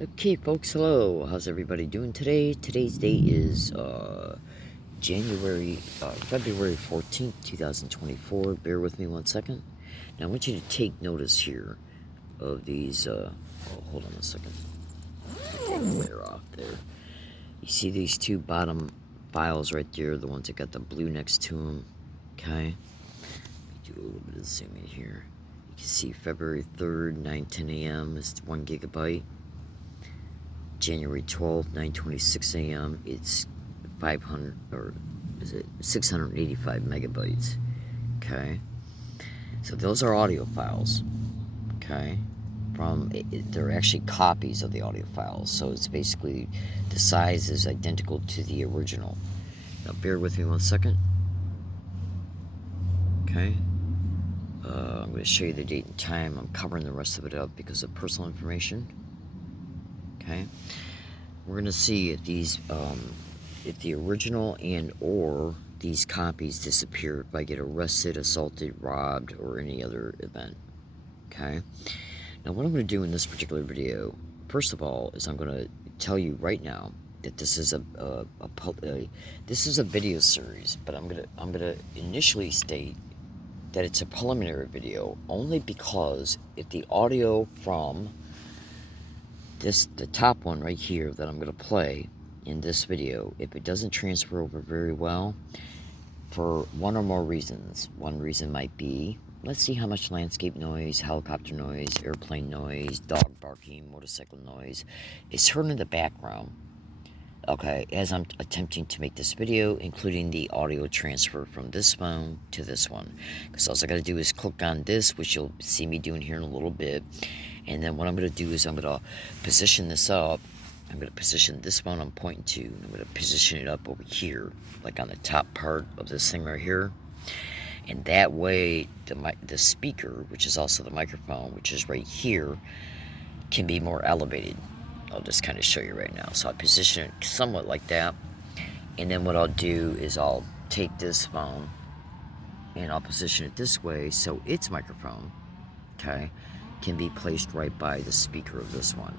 Okay, folks, hello. How's everybody doing today? Today's date is February 14th, 2024. Bear with me one second. Now, I want you to take notice here of these. Hold on a second. Take the layer off there. You see these two bottom files right there, the ones that got the blue next to them. Okay. Do a little bit of zooming here. You can see February 3rd, 9:10 a.m. is 1 gigabyte. January 12th, 9:26 a.m. It's 500 or is it 685 megabytes. Okay, so those are audio files. Okay, they're actually copies of the audio files. So it's basically the size is identical to the original. Now bear with me one second. Okay. I'm going to show you the date and time. I'm covering the rest of it up because of personal information. Okay, we're gonna see if these, if the original and or these copies disappear if I get arrested, assaulted, robbed, or any other event. Okay. Now, what I'm gonna do in this particular video, first of all, is I'm gonna tell you right now that this is this is a video series, but I'm gonna initially state that it's a preliminary video only because if the audio from the top one right here that I'm going to play in this video, if it doesn't transfer over very well, for one or more reasons. One reason might be, let's see how much landscape noise, helicopter noise, airplane noise, dog barking, motorcycle noise is heard in the background, okay, as I'm attempting to make this video, including the audio transfer from this phone to this one. Because all I got to do is click on this, which you'll see me doing here in a little bit. And then what I'm going to do is I'm going to position this up. I'm going to position this one I'm pointing to. I'm going to position it up over here, like on the top part of this thing right here. And that way, the speaker, which is also the microphone, which is right here, can be more elevated. I'll just kind of show you right now. So I position it somewhat like that. And then what I'll do is I'll take this phone and I'll position it this way so its microphone, okay, can be placed right by the speaker of this one.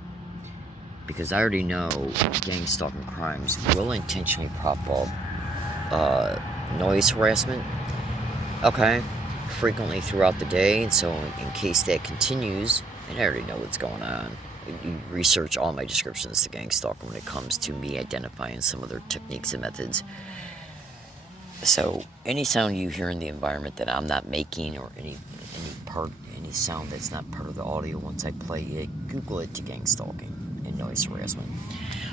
Because I already know gang stalking crimes will intentionally prop up noise harassment, okay, frequently throughout the day. And so in case that continues, and I already know what's going on, you research all my descriptions to gang stalker when it comes to me identifying some of their techniques and methods. So any sound you hear in the environment that I'm not making, or any sound that's not part of the audio, once I play it, Google it to gang stalking and noise harassment.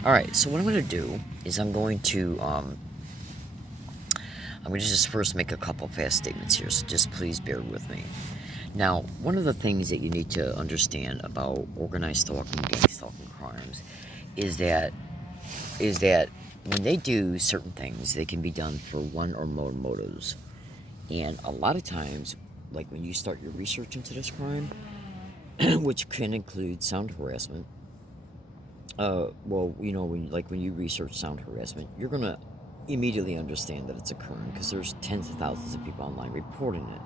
Alright, so what I'm going to do is I'm going to just first make a couple fast statements here, so just please bear with me. Now, one of the things that you need to understand about organized stalking, gang stalking crimes, is that when they do certain things, they can be done for one or more motives. And a lot of times, like when you start your research into this crime, which can include sound harassment, well, you know, when you research sound harassment, you're going to immediately understand that it's occurring because there's tens of thousands of people online reporting it.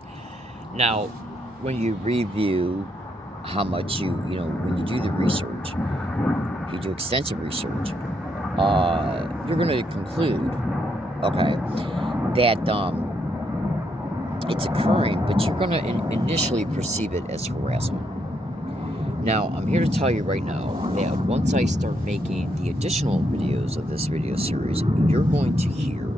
Now, when you review how much when you do the research, you do extensive research, you're going to conclude, okay, that it's occurring, but you're going to initially perceive it as harassment. Now, I'm here to tell you right now that once I start making the additional videos of this video series, you're going to hear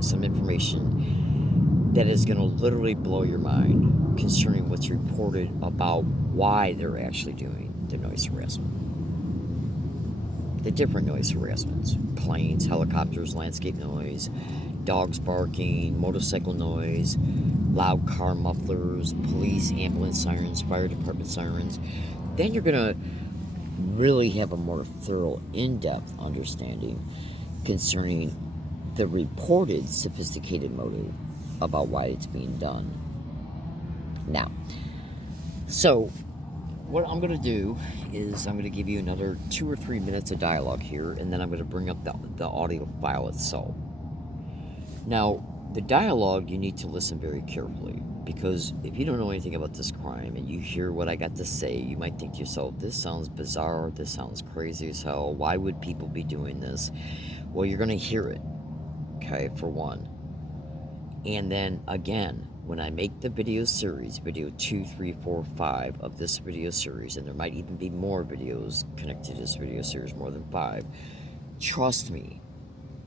some information that is going to literally blow your mind concerning what's reported about why they're actually doing the noise harassment. The different noise harassments: planes, helicopters, landscape noise, dogs barking, motorcycle noise, loud car mufflers, police, ambulance sirens, fire department sirens. Then you're going to really have a more thorough, in-depth understanding concerning the reported sophisticated motive about why it's being done. Now, so what I'm going to do is I'm going to give you another 2 or 3 minutes of dialogue here, and then I'm going to bring up the audio file itself. Now, the dialogue, you need to listen very carefully, Because if you don't know anything about this crime and you hear what I got to say, you might think to yourself, this sounds bizarre, this sounds crazy as hell, why would people be doing this? Well, you're going to hear it, okay, for one. And then again, when I make the video series, video 2, 3, 4, 5 of this video series, and there might even be more videos connected to this video series, more than 5, trust me,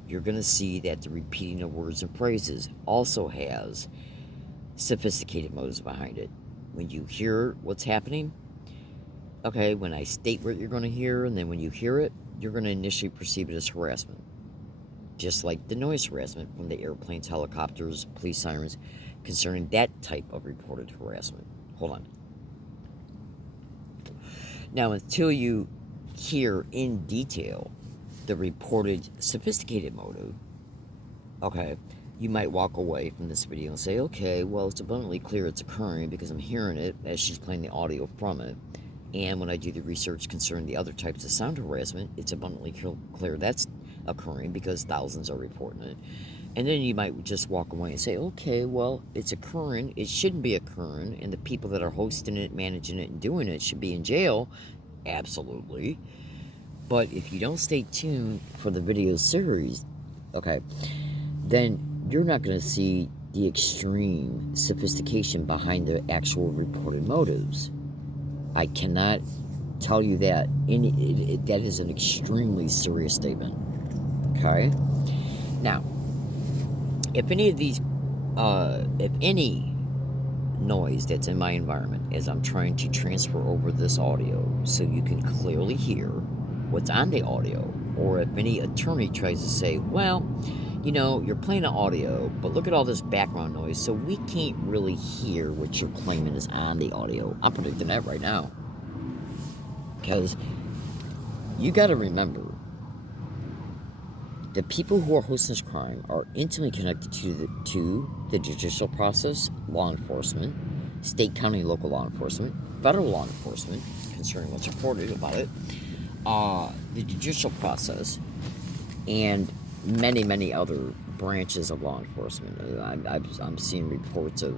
you're going to see that the repeating of words and phrases also has sophisticated motives behind it. When you hear what's happening, okay, when I state what you're going to hear, and then when you hear it, you're going to initially perceive it as harassment. Just like the noise harassment from the airplanes, helicopters, police sirens, concerning that type of reported harassment. Hold on. Now, until you hear in detail the reported sophisticated motive, okay, you might walk away from this video and say, okay, well, it's abundantly clear it's occurring because I'm hearing it as she's playing the audio from it. And when I do the research concerning the other types of sound harassment, it's abundantly clear that's occurring because thousands are reporting it. And then you might just walk away and say, okay, well, it's occurring. It shouldn't be occurring. And the people that are hosting it, managing it, and doing it should be in jail. Absolutely. But if you don't stay tuned for the video series, okay, then you're not going to see the extreme sophistication behind the actual reported motives. I cannot tell you that. That is an extremely serious statement. Okay? Now, if any of these, if any noise that's in my environment as I'm trying to transfer over this audio so you can clearly hear what's on the audio, or if any attorney tries to say, well, you know, you're playing an audio, but look at all this background noise, so we can't really hear what you're claiming is on the audio. I'm predicting that right now. Because you got to remember, the people who are hosting this crime are intimately connected to the judicial process, law enforcement, state, county, local law enforcement, federal law enforcement, concerning what's reported about it, the judicial process, and many, many other branches of law enforcement. I'm seeing reports of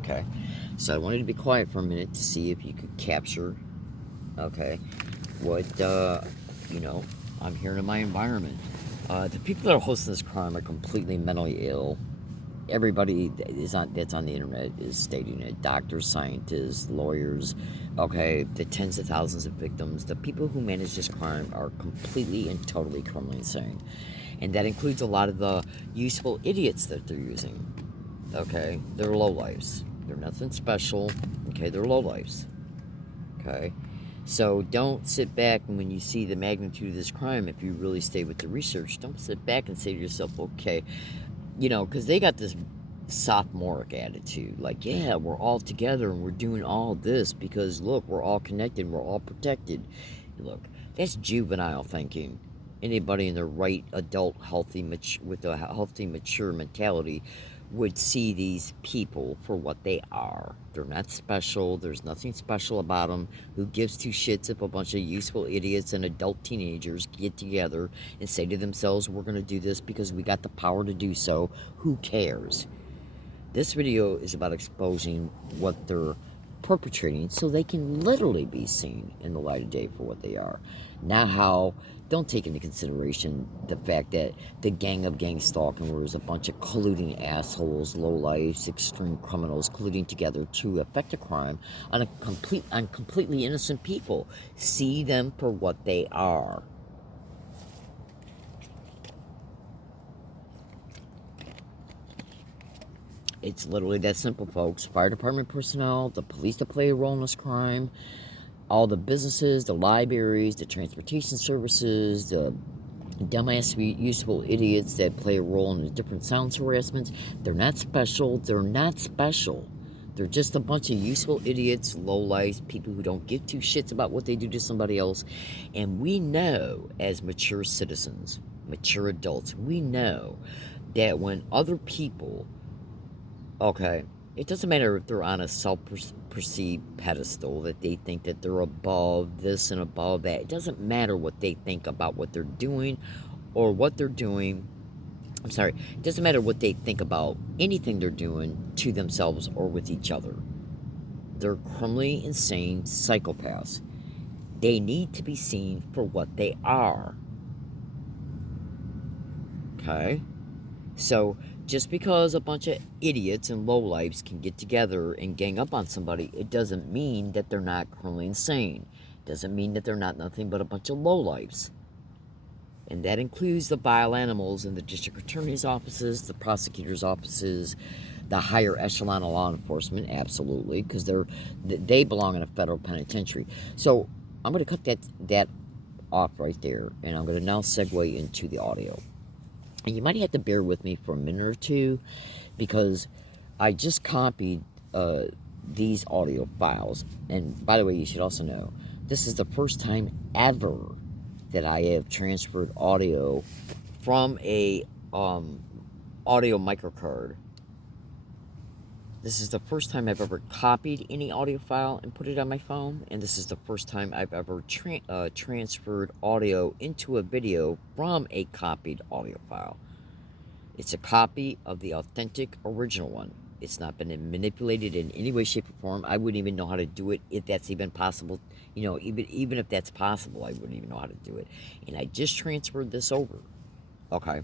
okay, so I wanted to be quiet for a minute to see if you could capture, okay, what, you know, I'm hearing in my environment. The people that are hosting this crime are completely mentally ill. Everybody that's on the internet is stating it. Doctors, scientists, lawyers, okay, the tens of thousands of victims. The people who manage this crime are completely and totally criminally insane. And that includes a lot of the useful idiots that they're using. Okay, they're lowlifes. They're nothing special. Okay, they're lowlifes. Okay, so don't sit back and when you see the magnitude of this crime, if you really stay with the research, don't sit back and say to yourself, okay, you know, because they got this sophomoric attitude, like, yeah, we're all together and we're doing all this because, look, we're all connected, we're all protected. Look, that's juvenile thinking. Anybody in their right adult, with a healthy, mature mentality would see these people for what they are. They're not special. There's nothing special about them. Who gives two shits if a bunch of useful idiots and adult teenagers get together and say to themselves, we're going to do this because we got the power to do so? Who cares? This video is about exposing what they're perpetrating so they can literally be seen in the light of day for what they are. Not how, don't take into consideration the fact that the gang of gang stalking was a bunch of colluding assholes, lowlifes, extreme criminals colluding together to effect a crime on completely innocent people. See them for what they are. It's literally that simple, folks. Fire department personnel, the police that play a role in this crime, all the businesses, the libraries, the transportation services, the dumbass useful idiots that play a role in the different sounds harassments. They're not special. They're not special. They're just a bunch of useful idiots, lowlifes, people who don't give two shits about what they do to somebody else. And we know, as mature citizens, mature adults, we know that when other people, okay, It doesn't matter if they're on a self-perceived pedestal, that they think that they're above this and above that. It doesn't matter what they think about what they're doing or what they're doing. I'm sorry. It doesn't matter what they think about anything they're doing to themselves or with each other. They're criminally insane psychopaths. They need to be seen for what they are. Okay? So, just because a bunch of idiots and lowlifes can get together and gang up on somebody, it doesn't mean that they're not criminally insane. It doesn't mean that they're not nothing but a bunch of lowlifes. And that includes the vile animals in the district attorney's offices, the prosecutor's offices, the higher echelon of law enforcement, absolutely, because they belong in a federal penitentiary. So I'm going to cut that off right there, and I'm going to now segue into the audio. And you might have to bear with me for a minute or two, because I just copied these audio files. And by the way, you should also know, this is the first time ever that I have transferred audio from a audio microcard. This is the first time I've ever copied any audio file and put it on my phone, and this is the first time I've ever transferred audio into a video from a copied audio file. It's a copy of the authentic original one. It's not been manipulated in any way, shape, or form. I wouldn't even know how to do it if that's even possible. You know, even if that's possible, I wouldn't even know how to do it. And I just transferred this over. Okay.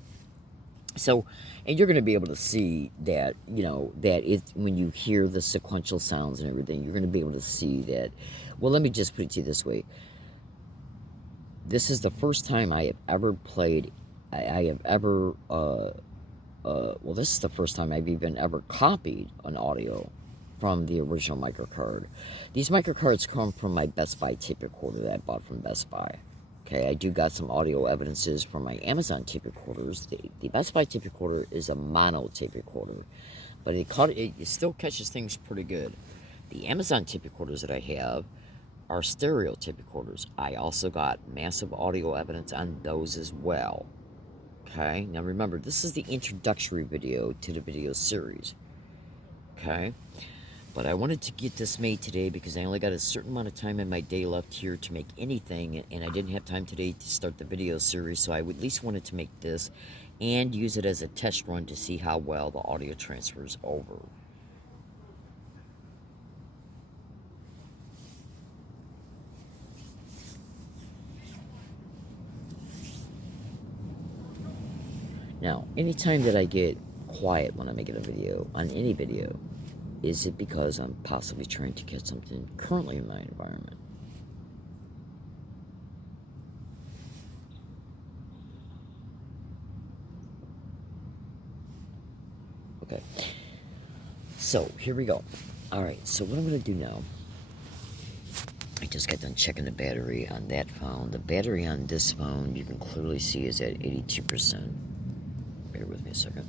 So, and you're going to be able to see that, you know, that when you hear the sequential sounds and everything, you're going to be able to see that. Well, let me just put it to you this way. This is the first time I have ever played, I have ever, well, this is the first time I've even ever copied an audio from the original microcard. These microcards come from my Best Buy tape recorder that I bought from Best Buy. Okay, I do got some audio evidences from my Amazon tape recorders. The Best Buy tape recorder is a mono tape recorder, but it still catches things pretty good. The Amazon tape recorders that I have are stereo tape recorders. I also got massive audio evidence on those as well. Okay, now remember, this is the introductory video to the video series. Okay, but I wanted to get this made today because I only got a certain amount of time in my day left here to make anything, and I didn't have time today to start the video series, so I at least wanted to make this and use it as a test run to see how well the audio transfers over. Now, anytime that I get quiet when I'm making a video, on any video, is it because I'm possibly trying to catch something currently in my environment? Okay, so here we go. Alright, so what I'm going to do now, I just got done checking the battery on that phone. The battery on this phone, you can clearly see, is at 82%. Bear with me a second.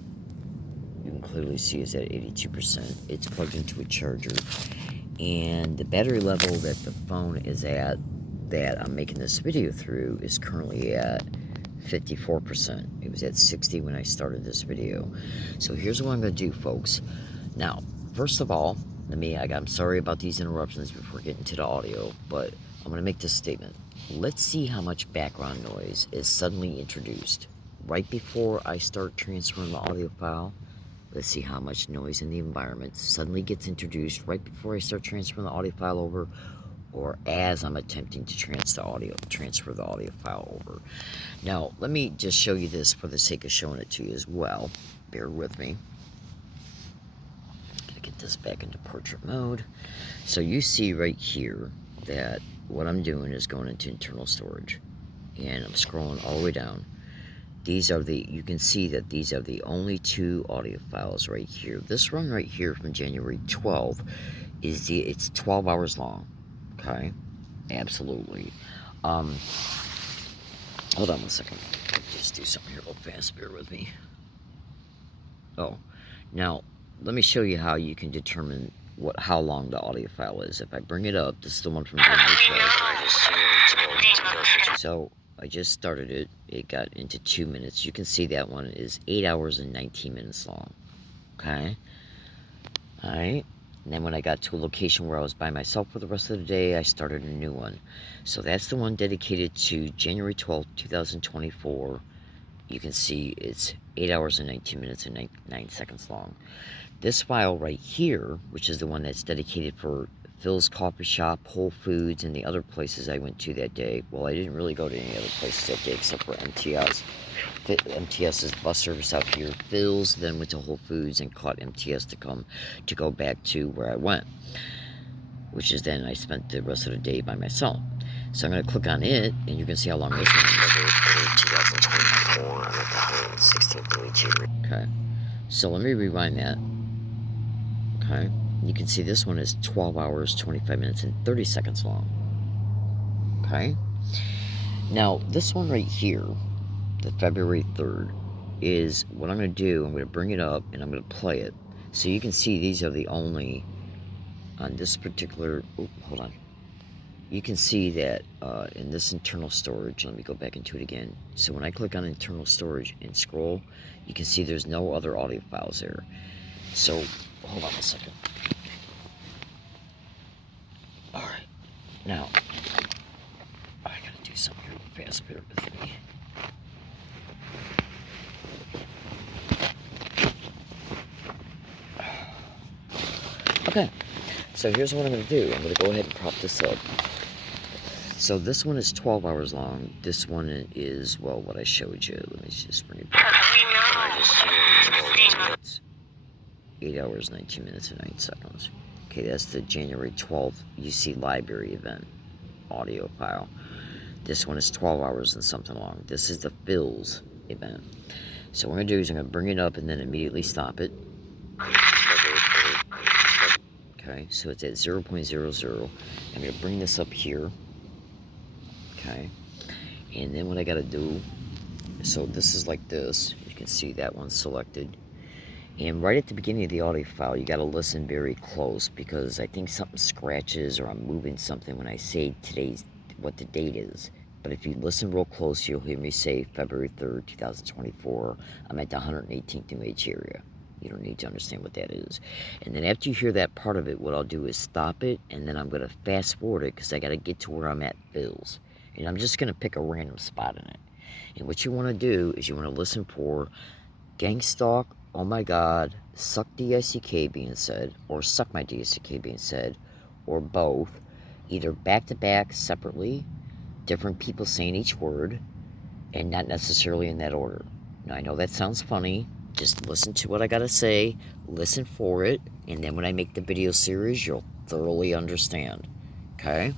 You can clearly see is at 82%. It's plugged into a charger. And the battery level that the phone is at, that I'm making this video through, is currently at 54%. It was at 60 when I started this video. So here's what I'm going to do, folks. Now, first of all, I'm sorry about these interruptions before getting to the audio, but I'm going to make this statement. Let's see how much background noise is suddenly introduced right before I start transferring the audio file. Let's see how much noise in the environment suddenly gets introduced right before I start transferring the audio file over, or as I'm attempting to transfer the audio file over. Now, let me just show you this for the sake of showing it to you as well. Bear with me. Gonna get this back into portrait mode. So you see right here that what I'm doing is going into internal storage, and I'm scrolling all the way down. You can see that these are the only two audio files right here. This one right here from January 12th it's 12 hours long. Okay, absolutely. Hold on one second. Just do something here real fast. Bear with me. Oh, now let me show you how you can determine how long the audio file is. If I bring it up, this is the one from January 12th. So I just started it. It got into 2 minutes. You can see that one is 8 hours and 19 minutes long. Okay. Alright. And then when I got to a location where I was by myself for the rest of the day, I started a new one. So that's the one dedicated to January 12th, 2024. You can see it's 8 hours and 19 minutes and 9 seconds long. This file right here, which is the one that's dedicated for Phil's Coffee Shop, Whole Foods, and the other places I went to that day. Well, I didn't really go to any other places that day except for MTS. MTS's bus service out here. Phil's, then went to Whole Foods and caught MTS to go back to where I went, which is then I spent the rest of the day by myself. So I'm going to click on it, and you can see how long this one is. 2024, I'm at the 116th. Okay, so let me rewind that. Okay, you can see this one is 12 hours, 25 minutes, and 30 seconds long. Okay, now this one right here, the February 3rd, is what I'm going to do. I'm going to bring it up, and I'm going to play it. So you can see these are the only, on this particular, oh, hold on. You can see that in this internal storage, let me go back into it again. So when I click on internal storage and scroll, you can see there's no other audio files there. So, hold on a second. Alright, now, I gotta do something here real fast, bear with me. Okay, so here's what I'm gonna do. I'm gonna go ahead and prop this up. So this one is 12 hours long. This one is, well, what I showed you. Let me just bring it back. It's 8 hours, 19 minutes, and 9 seconds. Okay, that's the January 12th UC Library event audio file. This one is 12 hours and something long. This is the Phil's event. So what I'm going to do is I'm going to bring it up and then immediately stop it. Okay, so it's at 0.00. I'm going to bring this up here. Okay, and then what I gotta do, so this is like this. You can see that one selected. And right at the beginning of the audio file, you gotta listen very close because I think something scratches or I'm moving something when I say what the date is. But if you listen real close, you'll hear me say February 3rd, 2024. I'm at the 118th New Age area. You don't need to understand what that is. And then after you hear that part of it, what I'll do is stop it, and then I'm gonna fast forward it because I gotta get to where I'm at Phil's. And I'm just going to pick a random spot in it. And what you want to do is you want to listen for Gang Stalk, Oh My God, Suck DICK being said, or Suck My DICK being said, or both, either back to back separately, different people saying each word, and not necessarily in that order. Now, I know that sounds funny. Just listen to what I got to say, listen for it, and then when I make the video series, you'll thoroughly understand. Okay?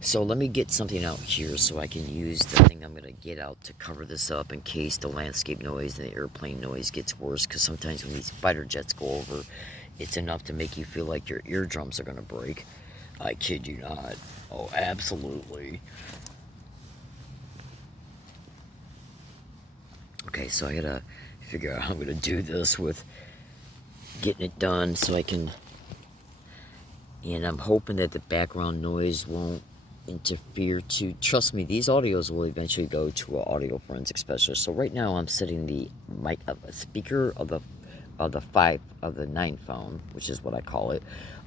So let me get something out here so I can use the thing I'm going to get out to cover this up in case the landscape noise and the airplane noise gets worse. Because sometimes when these fighter jets go over, it's enough to make you feel like your eardrums are going to break. I kid you not. Oh, absolutely. Okay, so I got to figure out how I'm going to do this with getting it done so I can... And I'm hoping that the background noise won't interfere to, trust me, these audios will eventually go to an audio forensic specialist. So right now I'm setting the mic of a speaker of the 9 phone, which is what I call it,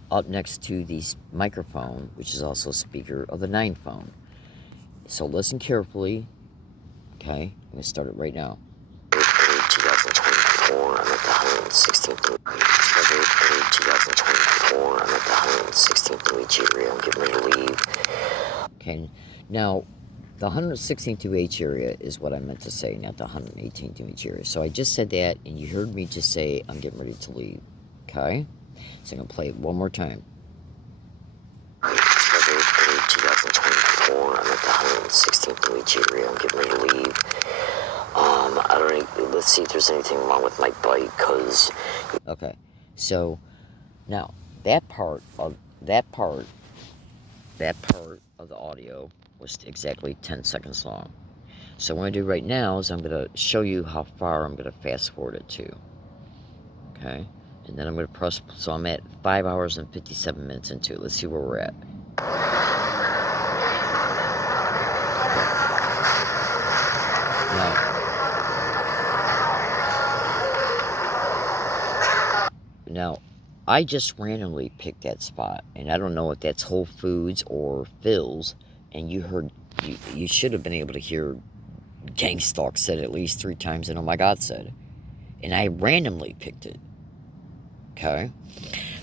up next to the microphone, which is also a speaker of the 9 phone. So listen carefully. Okay, I'm gonna start it right now. 2024, I'm at the 116th. February 3rd, 2024, I'm at the 116th New Age area. I'm getting ready to leave. Okay, now the 116th New Age area is what I meant to say, not the 118th New Age area. So I just said that, and you heard me just say I'm getting ready to leave. Okay, so I'm gonna play it one more time. February 3rd, 2024, I'm at the 116th New Age area. I'm getting ready to leave. I don't know, let's see if there's anything wrong with my bike, cause... Okay, so, now, that part of the audio was exactly 10 seconds long. So what I'm going to do right now is I'm going to show you how far I'm going to fast forward it to. Okay, and then I'm going to press, so I'm at 5 hours and 57 minutes into it. Let's see where we're at. Now, I just randomly picked that spot, and I don't know if that's Whole Foods or Phil's. And you should have been able to hear Gang Stalk said at least 3 times, and oh my God said, and I randomly picked it. Okay,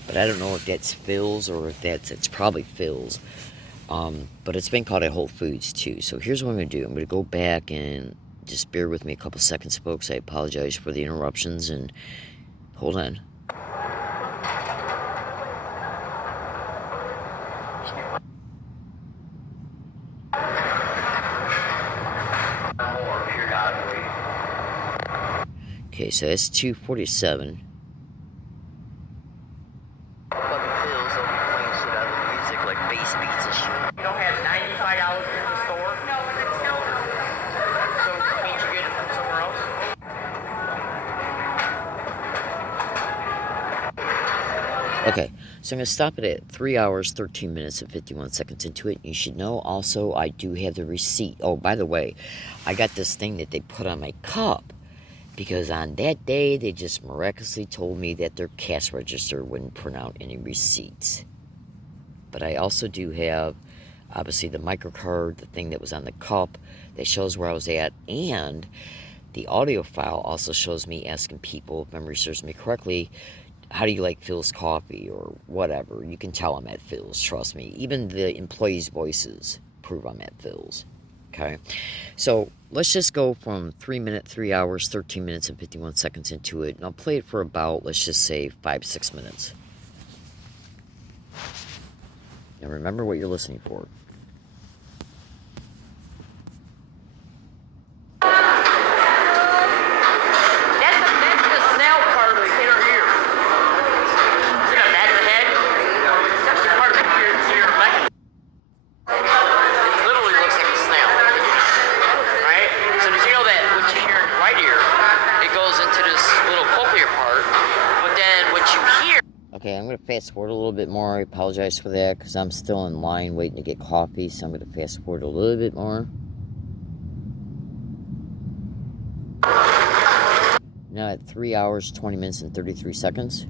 but I don't know if that's Phil's or if it's probably Phil's. But it's been called at Whole Foods too. So here's what I'm gonna do. I'm gonna go back and just bear with me a couple seconds, folks. I apologize for the interruptions, and hold on. Okay, so that's 247. Bass beats and shit. You don't have $95 in the store? No, it's no. So can't you get it from somewhere else? Okay, so I'm going to stop it at 3 hours, 13 minutes, and 51 seconds into it. You should know also I do have the receipt. Oh, by the way, I got this thing that they put on my cup because on that day they just miraculously told me that their cash register wouldn't print out any receipts. But I also do have, obviously, the microcard, the thing that was on the cup that shows where I was at, and the audio file also shows me asking people, if memory serves me correctly, how do you like Phil's coffee or whatever. You can tell I'm at Phil's, trust me. Even the employees' voices prove I'm at Phil's. Okay? So let's just go from 3 hours, 13 minutes, and 51 seconds into it, and I'll play it for about, let's just say, 5-6 minutes. And remember what you're listening for. That's the snail part of the inner ear. See the back of the head? That's the part of the ear back. It literally looks like a snail. Right? So did you know that what you hear in your right ear, it goes into this little cochlear part, but then what you hear. Okay, I'm going to fast forward a little bit more. I apologize for that because I'm still in line waiting to get coffee, so I'm going to fast forward a little bit more. Now at 3 hours, 20 minutes, and 33 seconds.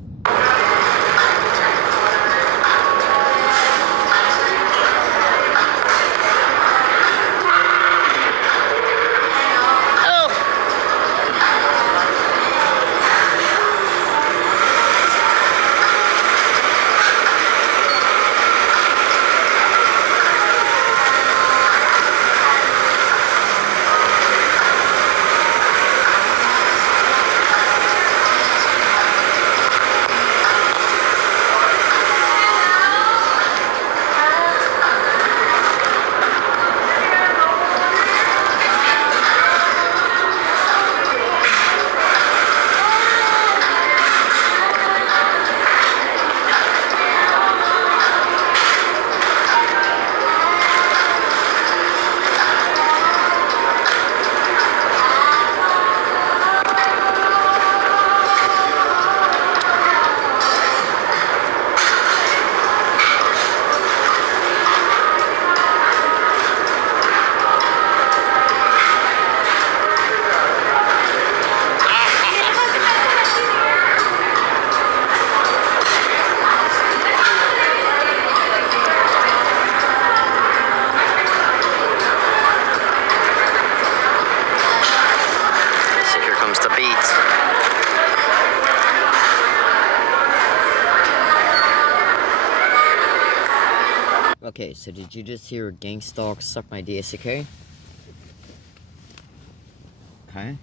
Okay, so did you just hear Gang Stalk suck my DSK? Okay.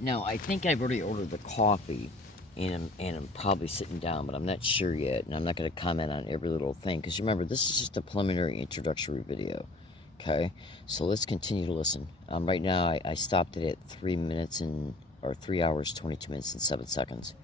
Now, I think I've already ordered the coffee, and I'm probably sitting down, but I'm not sure yet, and I'm not going to comment on every little thing, because remember, this is just a preliminary introductory video. Okay, so let's continue to listen. Right now, I stopped it at 3 hours, 22 minutes, and 7 seconds.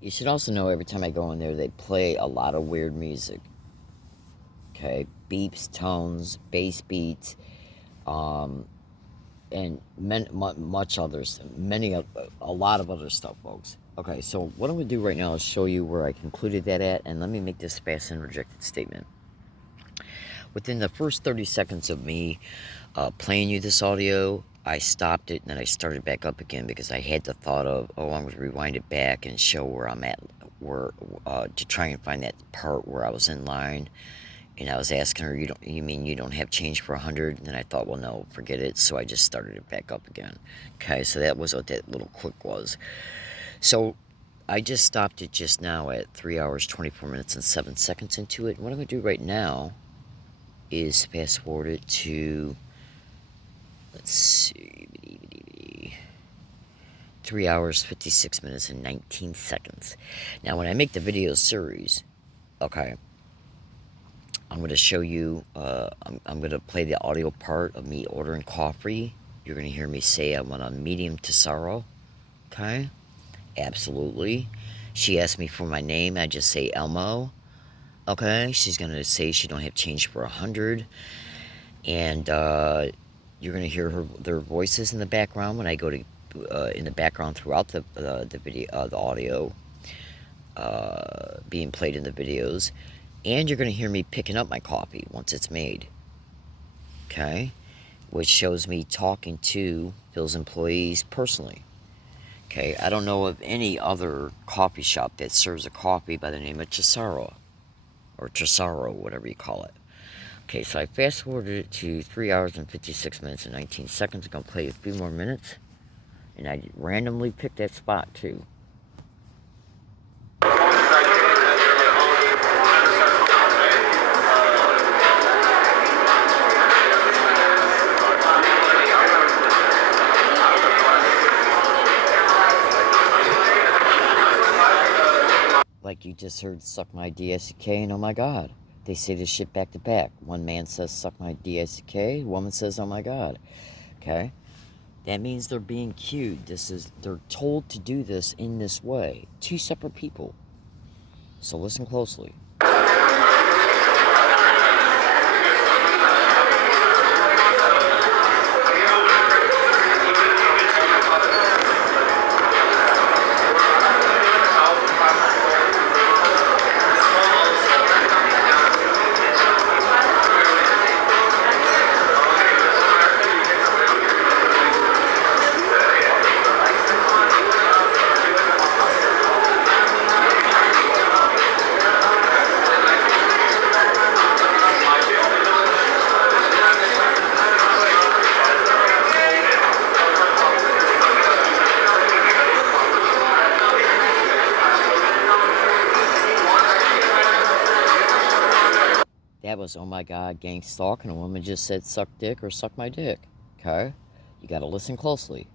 you should also know every time I go in there, they play a lot of weird music. Okay, beeps, tones, bass beats, and much others, a lot of other stuff, folks. Okay, so what I'm going to do right now is show you where I concluded that at, and let me make this fast and rejected statement. Within the first 30 seconds of me playing you this audio, I stopped it and then I started back up again because I had the thought of, oh, I'm going to rewind it back and show where I'm at, to try and find that part where I was in line. And I was asking her, you mean you don't have change for 100? And then I thought, well, no, forget it. So I just started it back up again. Okay, so that was what that little click was. So I just stopped it just now at 3 hours, 24 minutes, and 7 seconds into it. And what I'm going to do right now is fast forward it to, let's see, 3 hours, 56 minutes, and 19 seconds. Now, when I make the video series, okay, I'm going to show you, I'm going to play the audio part of me ordering coffee. You're going to hear me say I want a medium Tesoro. Okay? Absolutely. She asked me for my name. I just say Elmo. Okay? She's going to say she don't have change for 100. And you're going to hear their voices in the background when I go to, in the background throughout the video, the audio being played in the videos. And you're going to hear me picking up my coffee once it's made. Okay? Which shows me talking to those employees personally. Okay? I don't know of any other coffee shop that serves a coffee by the name of Tesoro. Or Tesoro, whatever you call it. Okay, so I fast forwarded it to 3 hours and 56 minutes and 19 seconds. I'm going to play a few more minutes. And I randomly picked that spot too. Like you just heard suck my D-I-C-K, and oh my god. They say this shit back to back. One man says suck my D-I-C-K, woman says oh my god. Okay? That means they're being cued. They're told to do this in this way. Two separate people. So listen closely. That was, oh my god, gang stalk, and a woman just said suck dick or suck my dick. Okay? You gotta listen closely.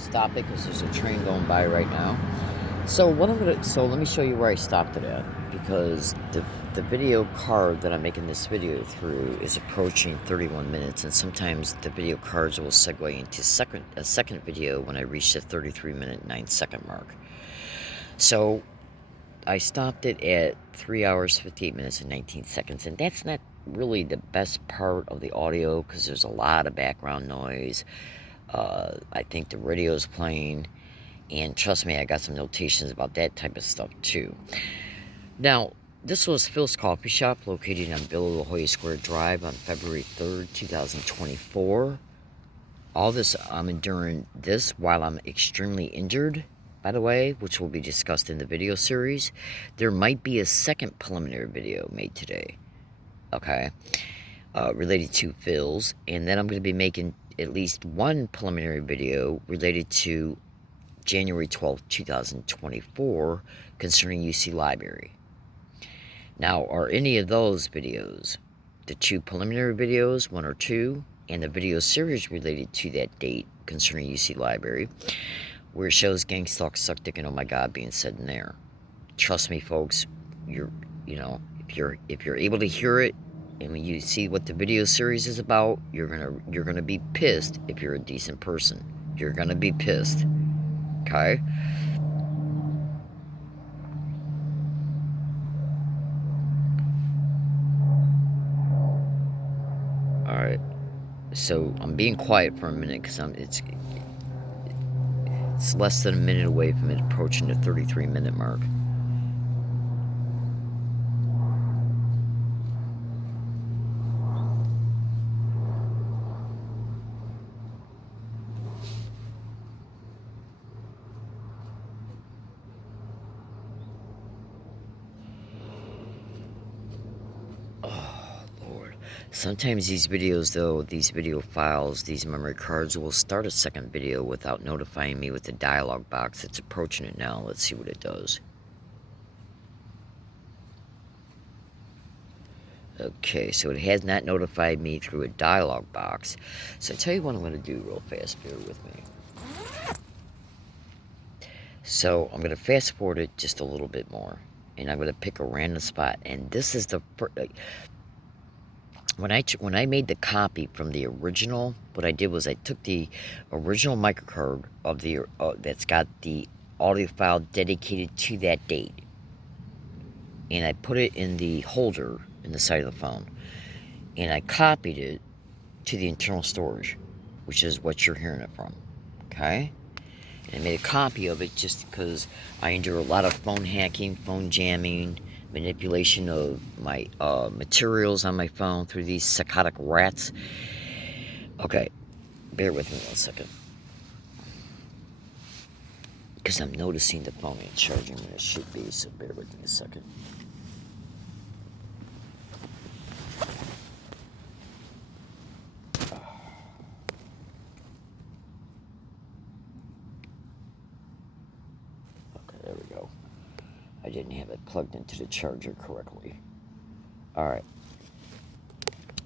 Stop it because there's a train going by right now. So let me show you where I stopped it at, because the video card that I'm making this video through is approaching 31 minutes, and sometimes the video cards will segue into a second video when I reach the 33-minute 9-second mark. So I stopped it at 3 hours 58 minutes and 19 seconds, and that's not really the best part of the audio because there's a lot of background noise. I think the radio is playing, and trust me, I got some notations about that type of stuff too. Now, this was Phil's Coffee Shop located on Villa La Jolla Square Drive on February 3rd, 2024. All this, I'm enduring this while I'm extremely injured, by the way, which will be discussed in the video series. There might be a second preliminary video made today, okay, related to Phil's, and then I'm going to be making at least one preliminary video related to January 12th, 2024 concerning UC Library. Now, are any of those videos, the two preliminary videos, 1 or 2, and the video series related to that date concerning UC Library, where it shows gang stalk, suck dick, and oh my god being said in there? Trust me, folks, if you're able to hear it, and when you see what the video series is about, you're gonna be pissed if you're a decent person. You're gonna be pissed. Okay? Alright. So I'm being quiet for a minute because it's less than a minute away from it approaching the 33-minute mark. Sometimes these videos, though, these video files, these memory cards will start a second video without notifying me with the dialog box that's approaching it now. Let's see what it does. Okay, so it has not notified me through a dialog box. So I'll tell you what I'm going to do real fast. Bear with me. So I'm going to fast forward it just a little bit more. And I'm going to pick a random spot. And this is the first... When I made the copy from the original, what I did was I took the original microcard of the that's got the audio file dedicated to that date, and I put it in the holder in the side of the phone, and I copied it to the internal storage, which is what you're hearing it from. Okay, and I made a copy of it just because I endure a lot of phone hacking, phone jamming, manipulation of my materials on my phone through these psychotic rats. Okay, bear with me 1 second, because I'm noticing the phone ain't charging when it should be, so bear with me 1 second. Okay, there we go. I didn't have it plugged into the charger correctly. Alright.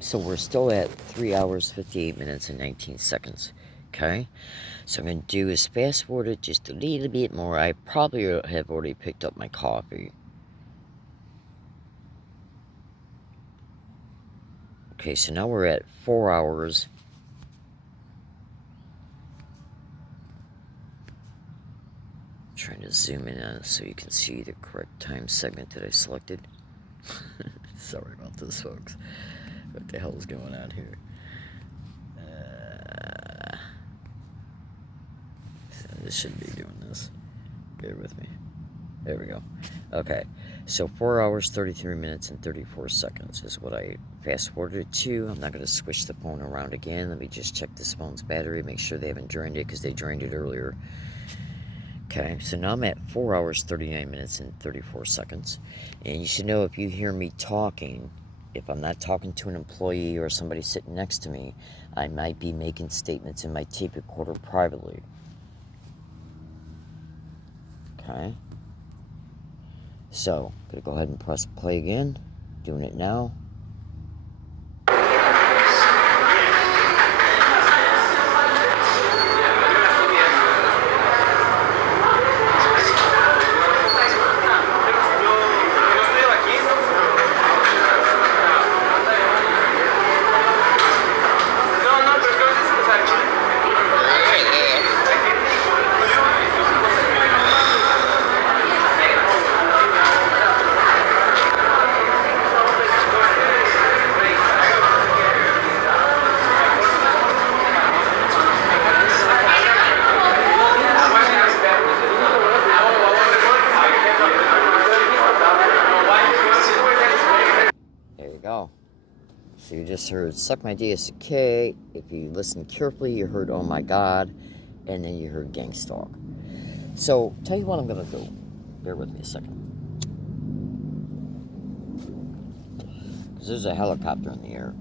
So we're still at 3 hours, 58 minutes, and 19 seconds. Okay? So I'm going to do is fast forward it just a little bit more. I probably have already picked up my coffee. Okay, so now we're at 4 hours. Trying to zoom in on it so you can see the correct time segment that I selected. Sorry about this, folks. What the hell is going on here? So this shouldn't be doing this. Bear with me. There we go. Okay, so 4 hours, 33 minutes, and 34 seconds is what I fast forwarded to. I'm not going to switch the phone around again. Let me just check this phone's battery, make sure they haven't drained it, because they drained it earlier. Okay, so now I'm at 4 hours, 39 minutes, and 34 seconds. And you should know, if you hear me talking, if I'm not talking to an employee or somebody sitting next to me, I might be making statements in my tape recorder privately. Okay. So, I'm going to go ahead and press play again. Doing it now. just heard suck my DSK. If you listen carefully, you heard oh my god, and then you heard gang stalk. So, tell you what I'm going to do. Bear with me a second. Because there's a helicopter in the air.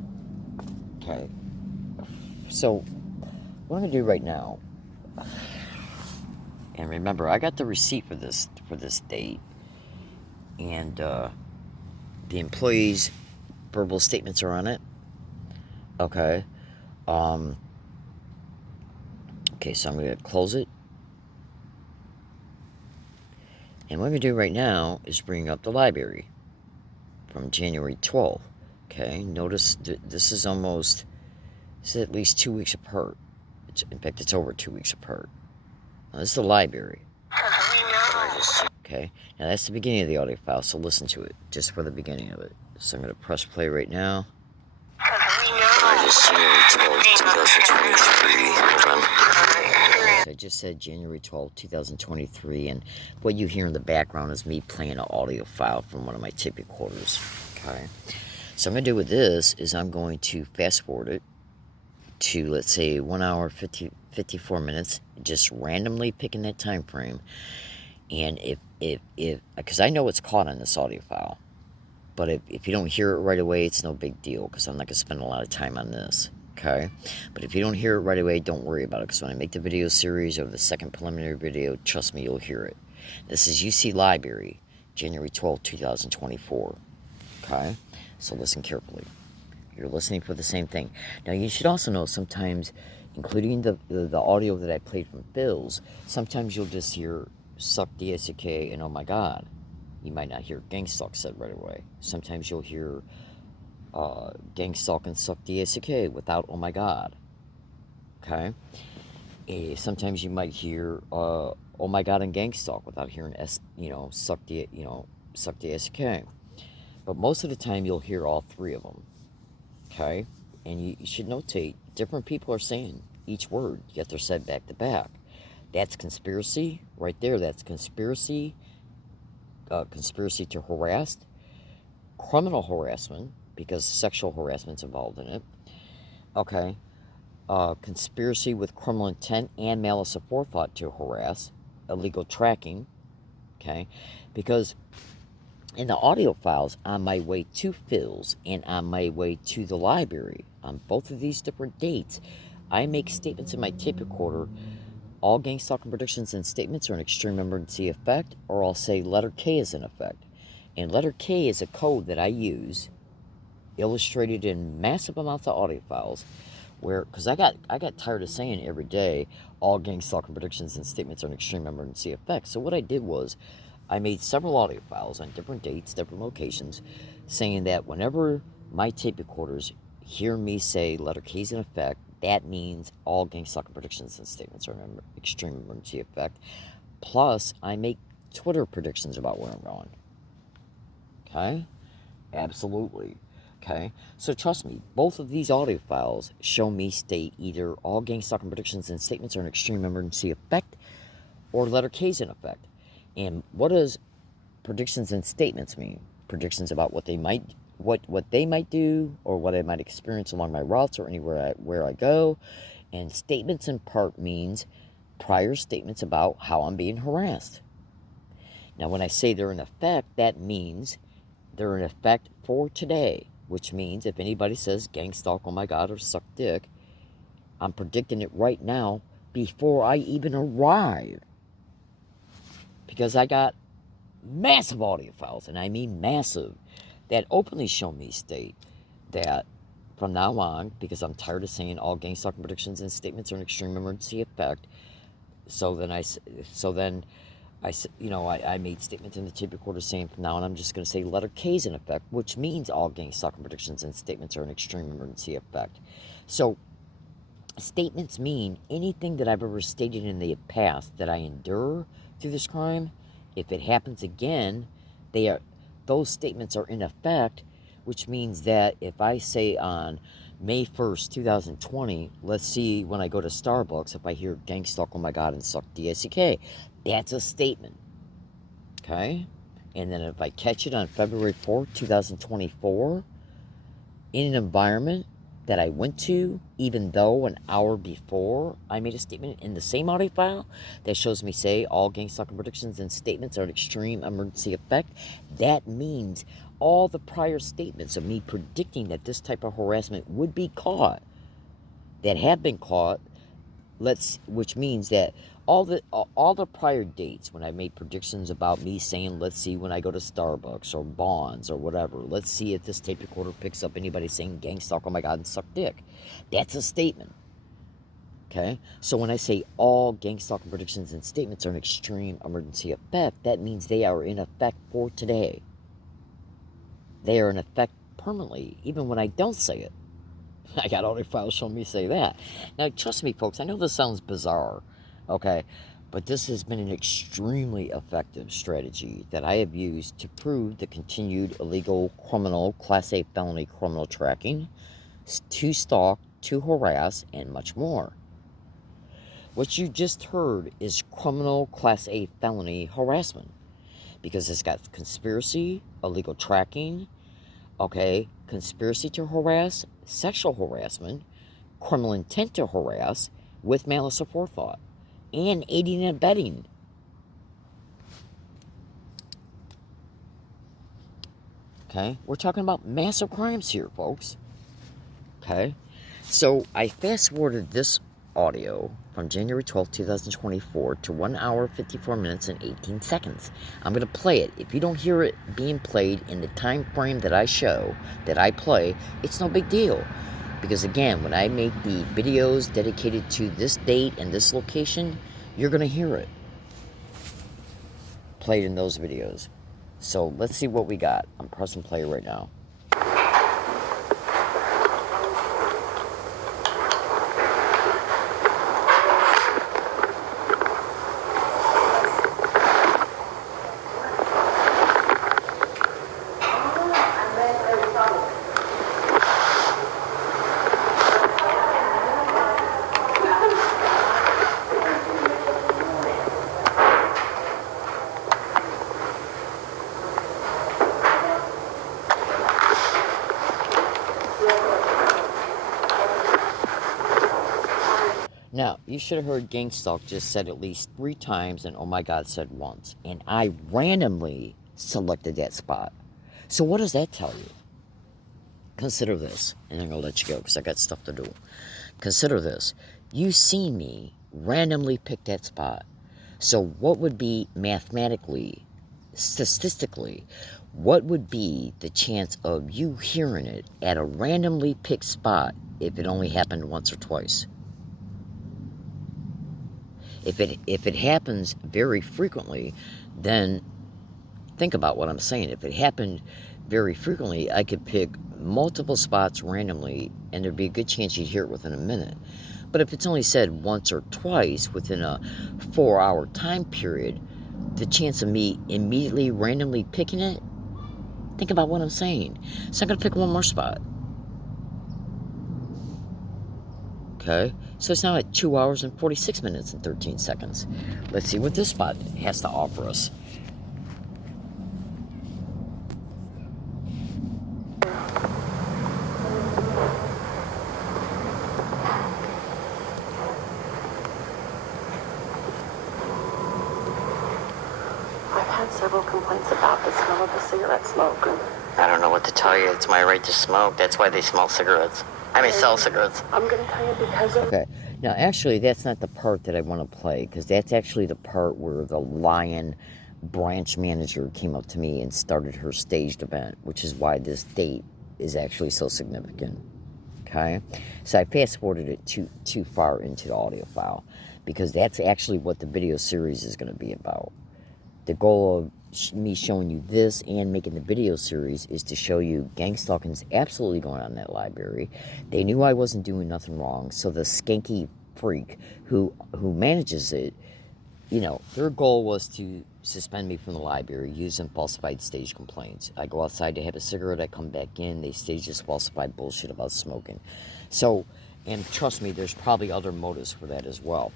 Okay. So, what I'm going to do right now, and remember, I got the receipt for this date, and the employees' verbal statements are on it. Okay. Okay, so I'm going to close it. And what I'm going to do right now is bring up the library from January 12th. Okay, notice this is at least 2 weeks apart. In fact, it's over 2 weeks apart. Now, this is the library. Okay, now that's the beginning of the audio file, so listen to it, just for the beginning of it. So I'm going to press play right now. I just said January 12, 2023, and what you hear in the background is me playing an audio file from one of my tape recorders. Okay, so I'm going to do with this is I'm going to fast forward it to, let's say, 1 hour 54 minutes, just randomly picking that time frame. And if because I know it's caught on this audio file, but if you don't hear it right away, it's no big deal, because I'm not going to spend a lot of time on this. Okay, but if you don't hear it right away, don't worry about it, because when I make the video series or the second preliminary video, trust me, you'll hear it. This is UC Library, January 12, 2024. Okay, so listen carefully. You're listening for the same thing. Now, you should also know sometimes, including the audio that I played from Phil's, sometimes you'll just hear suck DSK and oh my god. You might not hear gang stalk said right away. Sometimes you'll hear gang stalk and suck DSK without oh my god. Okay? Sometimes you might hear oh my god and gang stalk without hearing suck DSK. But most of the time you'll hear all three of them. Okay? And you should notate, different people are saying each word, yet they're said back to back. That's conspiracy right there. That's conspiracy. Conspiracy to harass, criminal harassment, because sexual harassment's involved in it. Okay. Conspiracy with criminal intent and malice aforethought to harass, illegal tracking. Okay. Because in the audio files on my way to Phil's and on my way to the library, on both of these different dates, I make statements in my tape recorder. All gang stalking predictions and statements are an extreme emergency effect, or I'll say letter K is in effect. And letter K is a code that I use, illustrated in massive amounts of audio files, where, because I got tired of saying every day, all gang stalking predictions and statements are an extreme emergency effect. So what I did was, I made several audio files on different dates, different locations, saying that whenever my tape recorders hear me say letter K is in effect, that means all gang stalking predictions and statements are an extreme emergency effect. Plus, I make Twitter predictions about where I'm going. Okay? Absolutely. Okay? So trust me, both of these audio files show me state either all gang stalking predictions and statements are an extreme emergency effect, or letter K is in effect. And what does predictions and statements mean? Predictions about what they might do, or what I might experience along my routes or anywhere where I go. And statements in part means prior statements about how I'm being harassed. Now, when I say they're in effect, that means they're in effect for today, which means if anybody says gang stalk, oh my god, or suck dick, I'm predicting it right now before I even arrive. Because I got massive audio files, and I mean massive, that openly show me state that from now on, because I'm tired of saying all gang stalking predictions and statements are an extreme emergency effect, so then I made statements in the tape recorder saying from now on I'm just going to say letter K is in effect, which means all gang stalking predictions and statements are an extreme emergency effect. So statements mean anything that I've ever stated in the past that I endure through this crime. If it happens again, those statements are in effect, which means that if I say on May 1st, 2020, let's see when I go to Starbucks, if I hear gang stalk, oh my god, and suck DSK, that's a statement. Okay? And then if I catch it on February 4th, 2024, in an environment that I went to, even though an hour before I made a statement in the same audio file that shows me say all gang stalking predictions and statements are an extreme emergency effect. That means all the prior statements of me predicting that this type of harassment would be caught, that have been caught, which means that all the prior dates when I made predictions about me saying, let's see when I go to Starbucks or Bonds or whatever, let's see if this tape recorder picks up anybody saying gang stalk, oh my god, and suck dick. That's a statement. Okay? So when I say all gang stalking predictions and statements are an extreme emergency effect, that means they are in effect for today. They are in effect permanently, even when I don't say it. I got audio files showing me say that. Now, trust me, folks, I know this sounds bizarre, okay? But this has been an extremely effective strategy that I have used to prove the continued illegal criminal, Class A felony criminal tracking, to stalk, to harass, and much more. What you just heard is criminal Class A felony harassment, because it's got conspiracy, illegal tracking, okay, conspiracy to harass, sexual harassment, criminal intent to harass with malice aforethought, and aiding and abetting. Okay, we're talking about massive crimes here, folks. Okay, so I fast forwarded this audio from January 12th, 2024 to 1 hour, 54 minutes, and 18 seconds. I'm going to play it. If you don't hear it being played in the time frame that I show, that I play, it's no big deal. Because again, when I make the videos dedicated to this date and this location, you're going to hear it played in those videos. So let's see what we got. I'm pressing play right now. Now, you should have heard gang stalk just said at least 3 times and oh my god said once. And I randomly selected that spot. So what does that tell you? Consider this. And I'm going to let you go because I got stuff to do. Consider this. You see me randomly pick that spot. So what would be mathematically, statistically, what would be the chance of you hearing it at a randomly picked spot if it only happened once or twice? If it happens very frequently, then think about what I'm saying. If it happened very frequently, I could pick multiple spots randomly, and there'd be a good chance you'd hear it within a minute. But if it's only said once or twice within a 4-hour time period, the chance of me immediately randomly picking it, think about what I'm saying. So I'm going to pick one more spot. Okay, so it's now at 2 hours and 46 minutes and 13 seconds. Let's see what this spot has to offer us. I've had several complaints about the smell of the cigarette smoke. I don't know what to tell you. It's my right to smoke. That's why they sell cigarettes. Sell cigarettes. I'm going to tell you because of... Okay, now actually that's not the part that I want to play, because that's actually the part where the Lion branch manager came up to me and started her staged event, which is why this date is actually so significant. Okay, so I fast forwarded it too far into the audio file, because that's actually what the video series is going to be about. The goal of me showing you this and making the video series is to show you gang stalking is absolutely going on in that library. They knew I wasn't doing nothing wrong, so the skanky freak who manages it, you know, their goal was to suspend me from the library using falsified stage complaints. I go outside to have a cigarette, I come back in, they stage this falsified bullshit about smoking. So, and trust me, there's probably other motives for that as well.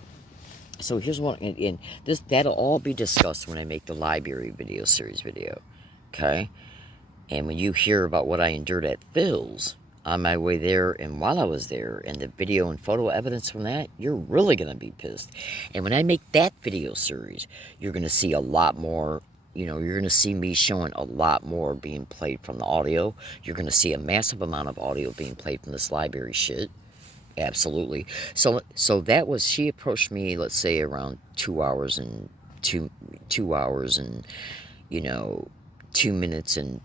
So here's one, and this, that'll all be discussed when I make the library video series video, okay? And when you hear about what I endured at Phil's, on my way there and while I was there, and the video and photo evidence from that, you're really going to be pissed. And when I make that video series, you're going to see a lot more. You're going to see me showing a lot more being played from the audio. You're going to see a massive amount of audio being played from this library shit. Absolutely. So that was, she approached me, let's say around 2 hours and 2 hours and 2 minutes and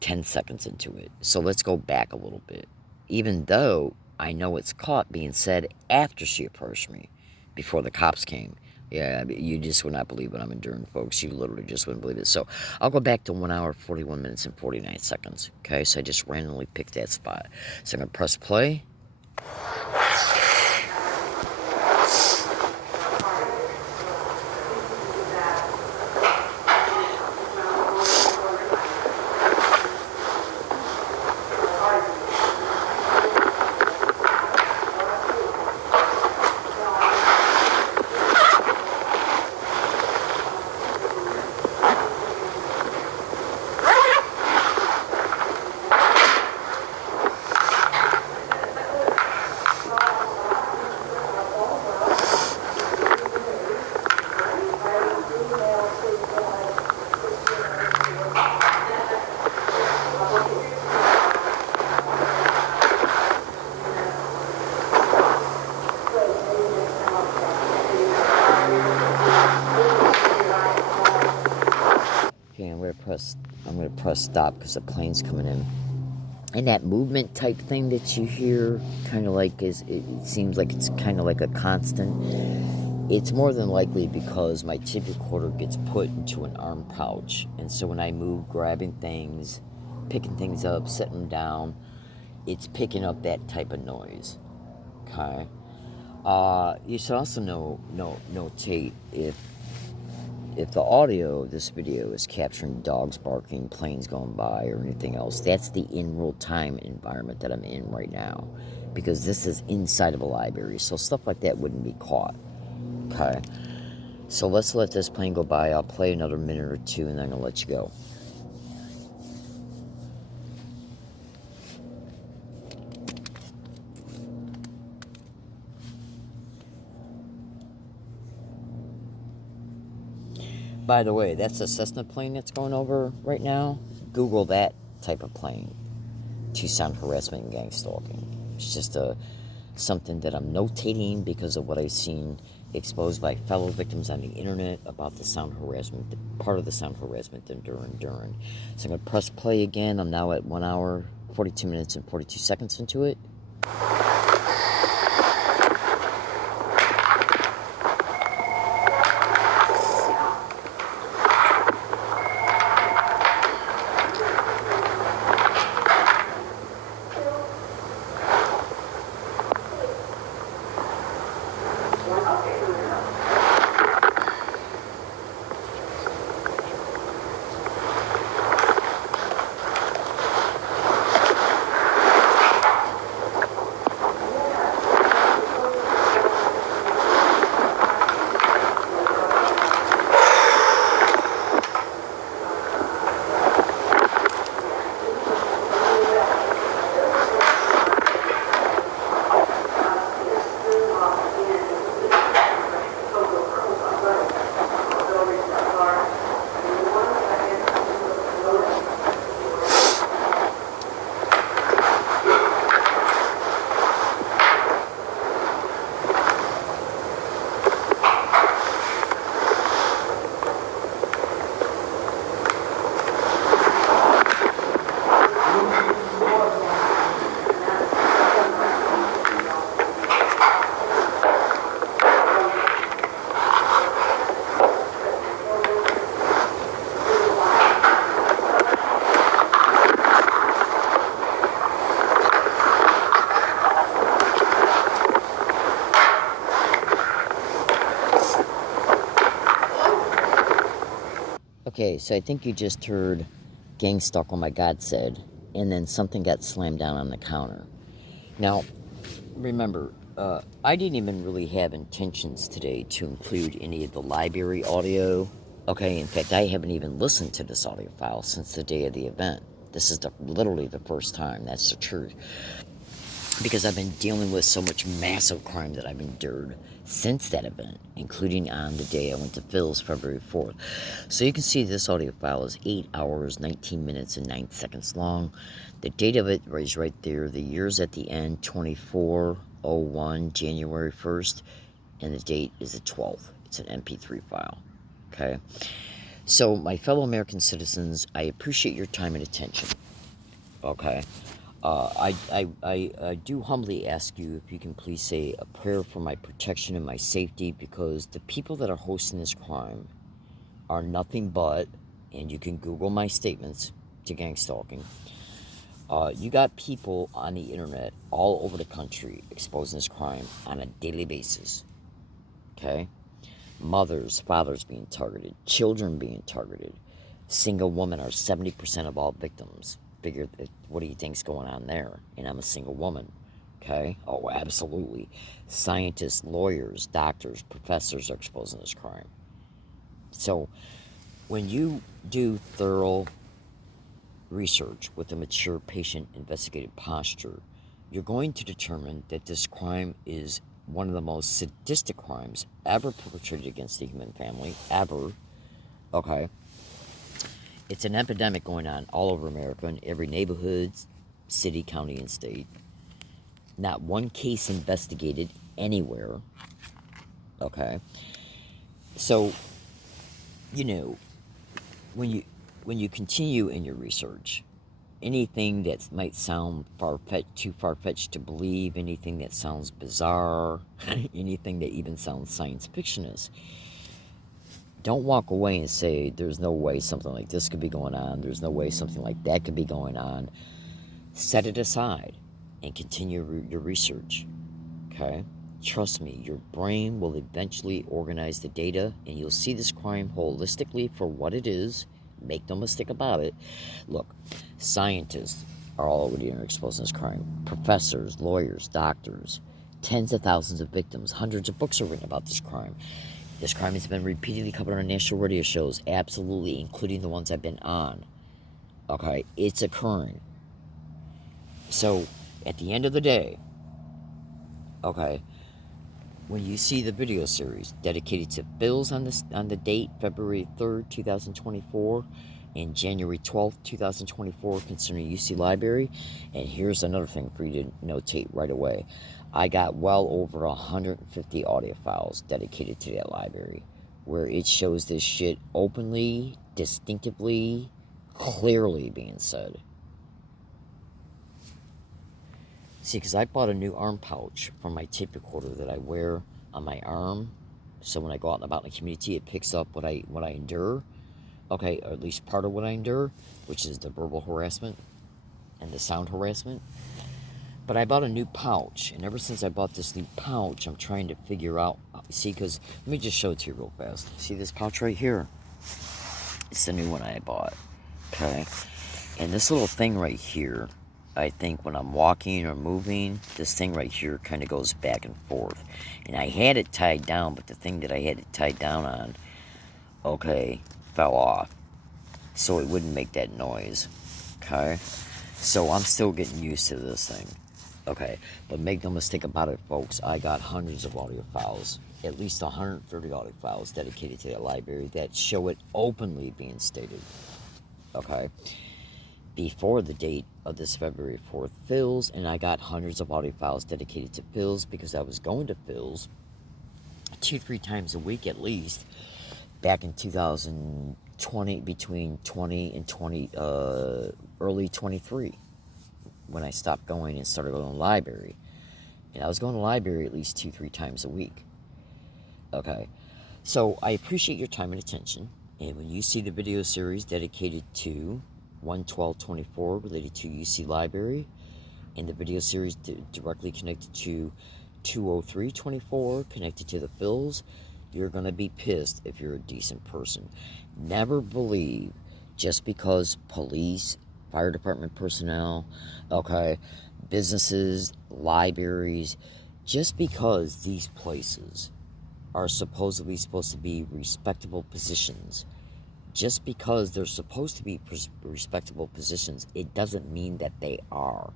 10 seconds into it. So let's go back a little bit. Even though I know it's caught being said after she approached me, before the cops came. Yeah, you just would not believe what I'm enduring, folks. You literally just wouldn't believe it. So I'll go back to 1 hour, 41 minutes, and 49 seconds. Okay, so I just randomly picked that spot. So I'm going to press play. I'm gonna press stop because the plane's coming in. And that movement type thing that you hear, kind of like, it seems like it's kind of like a constant. It's more than likely because my tape recorder gets put into an arm pouch, and so when I move, grabbing things, picking things up, setting them down, it's picking up that type of noise. Okay. You should also notate if the audio of this video is capturing dogs barking, planes going by, or anything else, that's the in real time environment that I'm in right now, because this is inside of a library, so stuff like that wouldn't be caught. Okay, so let's let this plane go by. I'll play another minute or two, and then I'll let you go. By the way, that's a Cessna plane that's going over right now. Google that type of plane. Tucson harassment and gang stalking. It's just something that I'm notating because of what I've seen exposed by fellow victims on the internet about the sound harassment, part of the sound harassment during. So I'm going to press play again. I'm now at 1 hour, 42 minutes, and 42 seconds into it. Okay, so I think you just heard gang stalk, oh my God, said, and then something got slammed down on the counter. Now, remember, I didn't even really have intentions today to include any of the library audio. Okay, in fact, I haven't even listened to this audio file since the day of the event. This is literally the first time. That's the truth. Because I've been dealing with so much massive crime that I've endured since that event, including on the day I went to Phil's, February 4th. So you can see this audio file is 8 hours, 19 minutes, and 9 seconds long. The date of it is right there. The year's at the end, 2401, January 1st, and the date is the 12th. It's an MP3 file. Okay? So, my fellow American citizens, I appreciate your time and attention. Okay? I do humbly ask you if you can please say a prayer for my protection and my safety, because the people that are hosting this crime are nothing but, and you can Google my statements to gang stalking, you got people on the internet all over the country exposing this crime on a daily basis. Okay? Mothers, fathers being targeted, children being targeted. Single women are 70% of all victims. Figure, what do you think's going on there? And I'm a single woman. Okay? Oh, absolutely. Scientists, lawyers, doctors, professors are exposing this crime. So, when you do thorough research with a mature, patient, investigative posture, you're going to determine that this crime is one of the most sadistic crimes ever perpetrated against the human family, ever. Okay? It's an epidemic going on all over America, in every neighborhood, city, county, and state. Not one case investigated anywhere. Okay? So, you know, when you continue in your research, anything that might sound too far-fetched to believe, anything that sounds bizarre, anything that even sounds science fictionist, don't walk away and say, there's no way something like this could be going on, there's no way something like that could be going on. Set it aside and continue your research. Okay? Trust me, your brain will eventually organize the data, and you'll see this crime holistically for what it is. Make no mistake about it. Look, scientists are all over the internet exposing this crime. Professors, lawyers, doctors, tens of thousands of victims, hundreds of books are written about this crime. This crime has been repeatedly covered on national radio shows, absolutely, including the ones I've been on. Okay, it's occurring. So, at the end of the day, okay, when you see the video series dedicated to Phil's on the date, February 3rd, 2024, and January 12th, 2024, concerning UC Library, and here's another thing for you to notate right away. I got well over 150 audio files dedicated to that library, where it shows this shit openly, distinctively, clearly being said. See, because I bought a new arm pouch for my tape recorder that I wear on my arm, so when I go out and about in the community, it picks up what I endure, okay, or at least part of what I endure, which is the verbal harassment and the sound harassment. But I bought a new pouch, and ever since I bought this new pouch, I'm trying to figure out, see, because, let me just show it to you real fast. See this pouch right here? It's the new one I bought, okay? And this little thing right here, I think when I'm walking or moving, this thing right here kind of goes back and forth. And I had it tied down, but the thing that I had it tied down on, okay, fell off. So it wouldn't make that noise, okay? So I'm still getting used to this thing, okay? But make no mistake about it, folks, I got hundreds of audio files, at least 130 audio files dedicated to that library that show it openly being stated, okay? Before the date of this February 4th Phil's, and I got hundreds of audio files dedicated to Phil's because I was going to Phil's 2-3 times a week at least back in 2020, between 20 and early 23, when I stopped going and started going to the library. And I was going to the library at least 2-3 times a week. Okay, so I appreciate your time and attention, and when you see the video series dedicated to 1/12/24 related to UC Library, and the video series directly connected to 2/03/24 connected to the Phil's, you're going to be pissed if you're a decent person. Never believe just because police, fire department personnel, okay, businesses, libraries, just because these places are supposed to be respectable positions, just because they're supposed to be respectable positions, it doesn't mean that they are.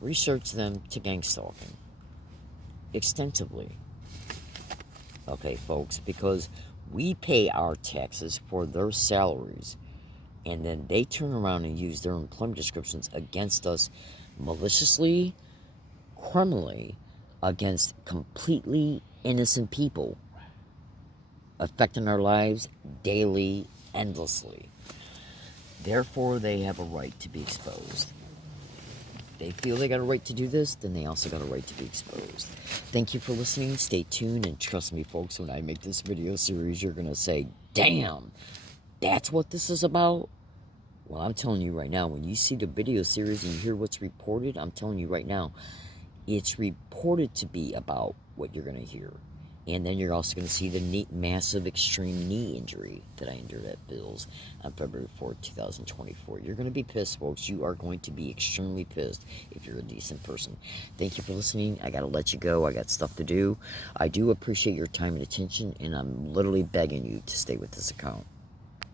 Research them to gang stalking extensively. Okay, folks, because we pay our taxes for their salaries, and then they turn around and use their employment descriptions against us maliciously, criminally, against completely innocent people, affecting our lives daily, endlessly. Therefore, they have a right to be exposed. They feel they got a right to do this, then they also got a right to be exposed. Thank you for listening. Stay tuned, and trust me, folks, when I make this video series, you're going to say, damn, that's what this is about? Well, I'm telling you right now, when you see the video series and you hear what's reported, I'm telling you right now, it's reported to be about what you're going to hear. And then you're also going to see the massive extreme knee injury that I endured at Bills on February 4th, 2024. You're going to be pissed, folks. You are going to be extremely pissed if you're a decent person. Thank you for listening. I got to let you go. I got stuff to do. I do appreciate your time and attention, and I'm literally begging you to stay with this account.